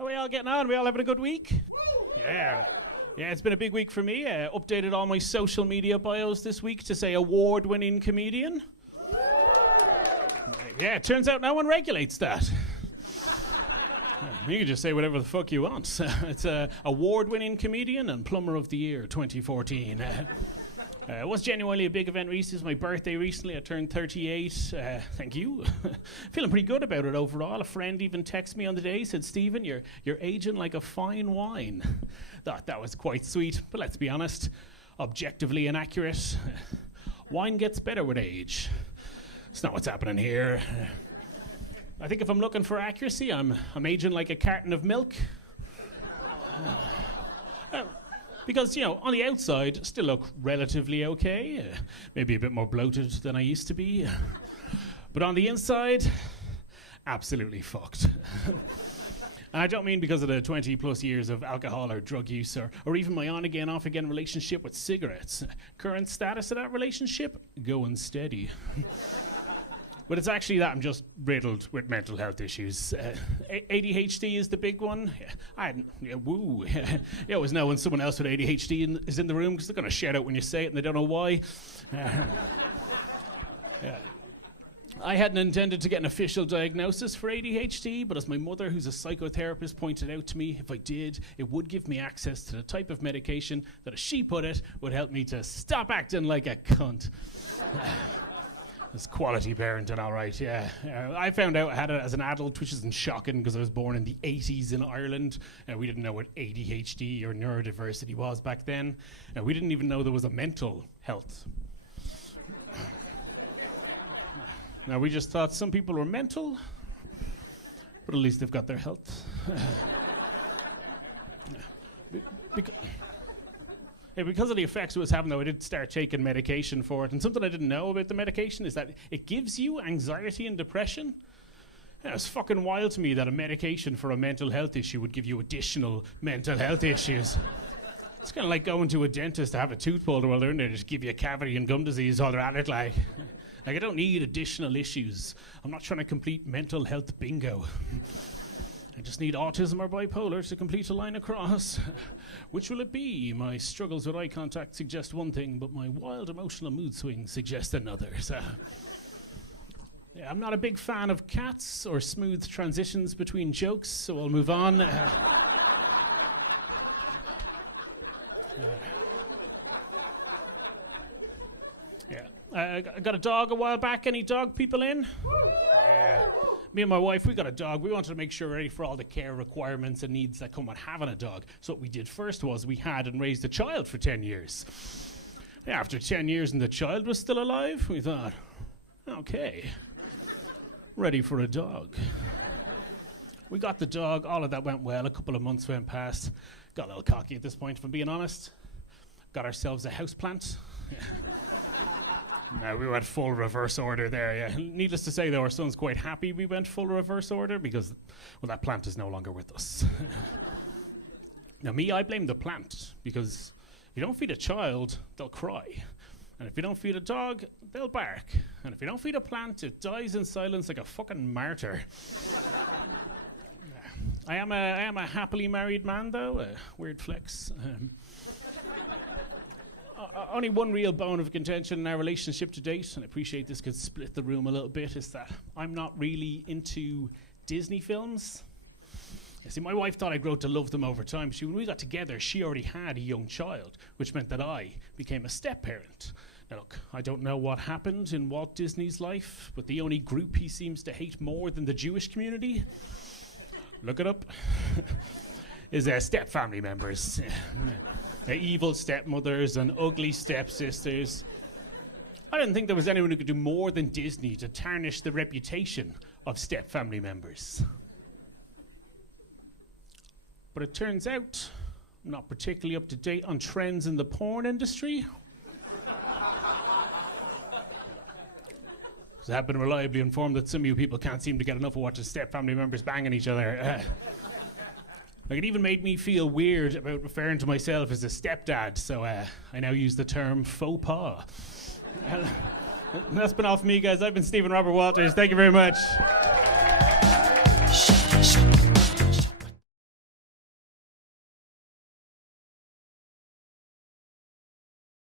How are we all getting on? We all having a good week? Yeah. Yeah, it's been a big week for me. Updated all my social media bios this week to say award-winning comedian. Yeah, it turns out no one regulates that. You can just say whatever the fuck you want. It's award-winning comedian and plumber of the year 2014. It was genuinely a big event recently. It was my birthday recently. I turned 38. Thank you. Feeling pretty good about it overall. A friend even texted me on the day, said, Stephen, you're aging like a fine wine. Thought that was quite sweet, but let's be honest, objectively inaccurate. Wine gets better with age. It's not what's happening here. I think if I'm looking for accuracy, I'm aging like a carton of milk. Because, you know, on the outside, still look relatively okay. Maybe a bit more bloated than I used to be. But on the inside, absolutely fucked. And I don't mean because of the 20 plus years of alcohol or drug use or even my on again, off again relationship with cigarettes. Current status of that relationship, going steady. But it's actually that I'm just riddled with mental health issues. ADHD is the big one. You always know when someone else with ADHD is in the room because they're going to shout out when you say it and they don't know why. I hadn't intended to get an official diagnosis for ADHD, but as my mother, who's a psychotherapist, pointed out to me, if I did, it would give me access to the type of medication that, as she put it, would help me to stop acting like a cunt. It's quality parenting, all right, yeah. I found out I had it as an adult, which isn't shocking because I was born in the 80s in Ireland. We didn't know what ADHD or neurodiversity was back then. We didn't even know there was a mental health. Now, we just thought some people were mental, but at least they've got their health. Because of the effects it was having, though, I did start taking medication for it. And something I didn't know about the medication is that it gives you anxiety and depression. Yeah, it's fucking wild to me that a medication for a mental health issue would give you additional mental health issues. It's kind of like going to a dentist to have a tooth pulled while they're in there, just give you a cavity and gum disease while they're at it. Like I don't need additional issues. I'm not trying to complete mental health bingo. I just need autism or bipolar to complete a line across. Which will it be? My struggles with eye contact suggest one thing, but my wild emotional mood swings suggest another. So, yeah, I'm not a big fan of cats or smooth transitions between jokes, so I'll move on. I got a dog a while back. Any dog people in? Yeah. Me and my wife, we got a dog. We wanted to make sure we're ready for all the care requirements and needs that come with having a dog. So what we did first was we had and raised a child for 10 years. After 10 years and the child was still alive, we thought, okay, ready for a dog. We got the dog. All of that went well. A couple of months went past. Got a little cocky at this point, if I'm being honest. Got ourselves a houseplant. No, we went full reverse order there, yeah. Needless to say, though, our son's quite happy we went full reverse order because, well, that plant is no longer with us. Now, I blame the plant because if you don't feed a child, they'll cry. And if you don't feed a dog, they'll bark. And if you don't feed a plant, it dies in silence like a fucking martyr. I am a happily married man, though. Weird flex. Only one real bone of contention in our relationship to date, and I appreciate this could split the room a little bit, is that I'm not really into Disney films. You see, my wife thought I'd grow to love them over time. When we got together, she already had a young child, which meant that I became a step-parent. Now look, I don't know what happened in Walt Disney's life, but the only group he seems to hate more than the Jewish community, look it up, is step-family members. Evil stepmothers and ugly stepsisters. I didn't think there was anyone who could do more than Disney to tarnish the reputation of step-family members. But it turns out I'm not particularly up to date on trends in the porn industry. Because I've been reliably informed that some of you people can't seem to get enough of watching step-family members banging each other. Like, it even made me feel weird about referring to myself as a stepdad, so I now use the term faux pas. That's been all from me, guys. I've been Stephen Robert Walters. Thank you very much.